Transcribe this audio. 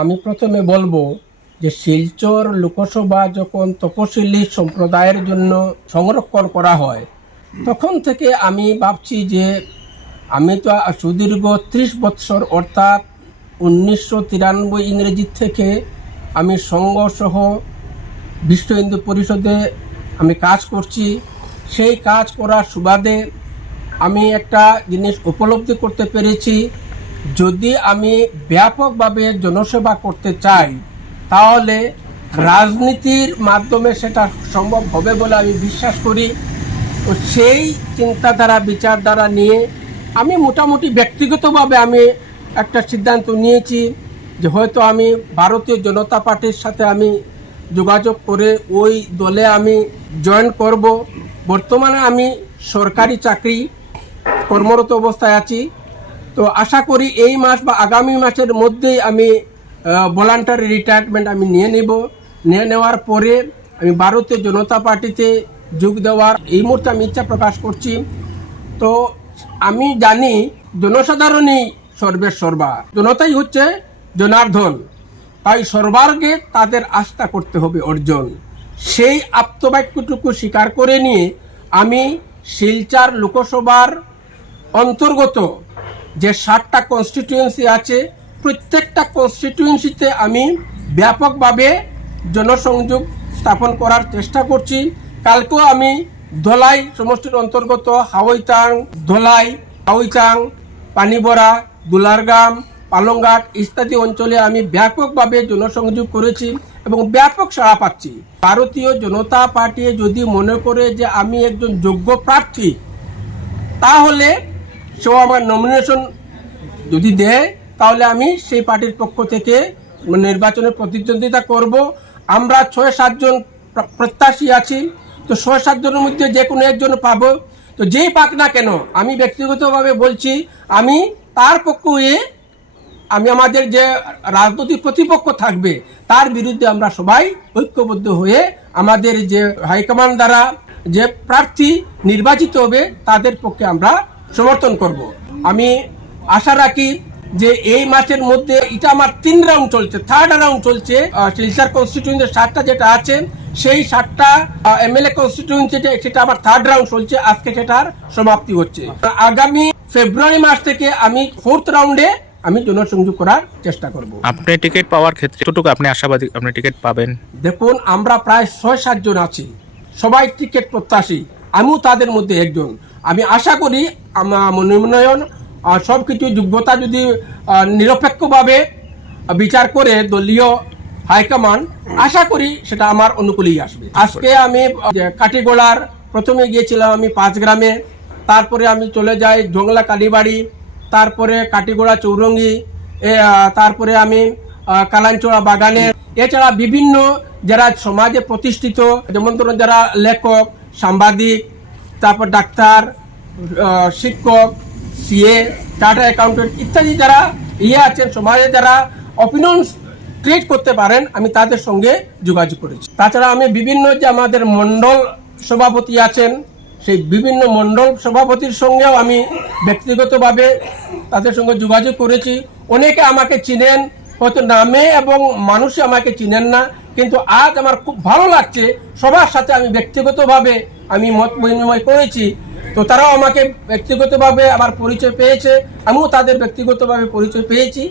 আমি প্রথমে বলব যে শিলচর লোকসভা যখন তপশিলি সম্প্রদায়ের জন্য সংরক্ষণ করা হয়, তখন থেকে আমি ভাবছি যে আমি তো সুদীর্ঘ ত্রিশ বৎসর অর্থাৎ উনিশশো তিরানব্বই ইংরেজি থেকে আমি সংঘসহ বিশ্ব হিন্দু পরিষদে আমি কাজ করছি। সেই কাজ করার সুবাদে আমি একটা জিনিস উপলব্ধি করতে পেরেছি যদি আমি ব্যাপকভাবে জনসেবা করতে চাই, তাহলে রাজনীতির মাধ্যমে সেটা সম্ভব হবে বলে আমি বিশ্বাস করি। তো সেই চিন্তাধারা, বিচারধারা নিয়ে আমি মোটামুটি ব্যক্তিগতভাবে আমি একটা সিদ্ধান্ত নিয়েছি যে হয়তো আমি ভারতীয় জনতা পার্টির সাথে আমি যোগাযোগ করে ওই দলে আমি জয়েন করব। বর্তমানে আমি সরকারি চাকরি কর্মরত অবস্থায় আছি। তো আশা করি এই মাস বা আগামী মাসের মধ্যেই আমি ভলান্টারি রিটায়ারমেন্ট আমি নিয়ে নেব। নিয়ে নেওয়ার পরে আমি ভারতীয় জনতা পার্টিতে যোগ দেওয়ার এই মুহূর্তে আমি ইচ্ছা প্রকাশ করছি। তো আমি জানি জনসাধারণই সর্বের সর্বা। জনতাই হচ্ছে জনার্দন। তাই সর্বার্গে তাদের আস্থা করতে হবে অর্জন। সেই আপ্তবাক্যটুকু স্বীকার করে নিয়ে আমি শিলচার লোকসভার অন্তর্গত যে ষাটটা কনস্টিটিউয়েন্সি আছে, প্রত্যেকটা কনস্টিটিউয়েন্সিতে আমি ব্যাপকভাবে জনসংযোগ স্থাপন করার চেষ্টা করছি। কালকেও আমি ধলাই সমষ্টির অন্তর্গত হাওইতাং ধলাই, হাওইচাং, পানিবরা, দুলারগাম, পালংঘাট ইত্যাদি অঞ্চলে আমি ব্যাপকভাবে জনসংযোগ করেছি এবং ব্যাপক সাড়া পাচ্ছি। ভারতীয় জনতা পার্টি যদি মনে করে যে আমি একজন যোগ্য প্রার্থী, তাহলে সেও আমার নমিনেশন যদি দেয়, তাহলে আমি সেই পার্টির পক্ষ থেকে নির্বাচনে প্রতিদ্বন্দ্বিতা করব। আমরা ছয় সাতজন প্রত্যাশী আছি। তো ছয় সাতজনের মধ্যে যে কোনো একজন পাবো। তো যেই পাক না কেন, আমি ব্যক্তিগতভাবে বলছি, আমি তার পক্ষ হয়ে আমি আমাদের যে রাজনৈতিক প্রতিপক্ষ থাকবে, তার বিরুদ্ধে আমরা সবাই ঐক্যবদ্ধ হয়ে আমাদের যে হাইকমান্ড দ্বারা যে প্রার্থী নির্বাচিত হবে, তাদের পক্ষে আমরা সমর্থন করব। আমি আশা রাখি যে এই মাসের মধ্যে এটা আমার তিন রাউন্ড চলছে থার্ড রাউন্ড চলছে শিলচর কনস্টিটিউন্সির সাতটা যেটা আছে সেই সাতটা এমএলএ কনস্টিটিউন্সি সেটা আমার থার্ড রাউন্ড চলছে আজকে সেটার সমাপ্তি হচ্ছে। আগামী ফেব্রুয়ারি মাস থেকে আমি ফোর্থ রাউন্ডে আমি জনসংযোগ করার চেষ্টা করব। আপনি টিকিট পাওয়ার ক্ষেত্রে কতটুকু আপনি আশাবাদী আপনি টিকিট পাবেন? দেখুন আমরা প্রায় ছয় সাতজন আছি। সবাই টিকিট প্রত্যাশী। আমিও তাদের মধ্যে একজন। আমি আশা করি আমার মনোনয়ন সব কিছু যোগ্যতা যদি নিরপেক্ষভাবে বিচার করে দলীয় হাইকমান্ড, আশা করি সেটা আমার অনুকূলেই আসবে। আজকে আমি কাটিগোড়ার প্রথমে গিয়েছিলাম আমি পাঁচ গ্রামে তারপরে আমি চলে যাই জংলা কালীবাড়ি, তারপরে কাটিগোড়া চৌরঙ্গি তারপরে আমি কালাঞ্চোড়া বাগানে এছাড়া বিভিন্ন যারা সমাজে প্রতিষ্ঠিত, যেমন ধরুন যারা লেখক সাংবাদিক, তারপর ডাক্তার শিক্ষক সিএ চার্টার অ্যাকাউন্টেন্ট ইত্যাদি যারা ইয়ে আছেন, সমাজে যারা অপিনিয়ন ক্রিয়েট করতে পারেন, আমি তাদের সঙ্গে যোগাযোগ করেছি। তাছাড়া আমি বিভিন্ন যে আমাদের মণ্ডল সভাপতি আছেন, সেই বিভিন্ন মণ্ডল সভাপতির সঙ্গেও আমি ব্যক্তিগতভাবে তাদের সঙ্গে যোগাযোগ করেছি। অনেকে আমাকে চিনেন, হয়তো নামে এবং মানুষে আমাকে চিনেন না কিন্তু আজ আমার খুব ভালো লাগছে, সবার সাথে আমি ব্যক্তিগতভাবে আমি মত বিনিময় করেছি। তো তারাও আমাকে ব্যক্তিগতভাবে আমার পরিচয় পেয়েছে, আমিও তাদের ব্যক্তিগতভাবে পরিচয় পেয়েছি।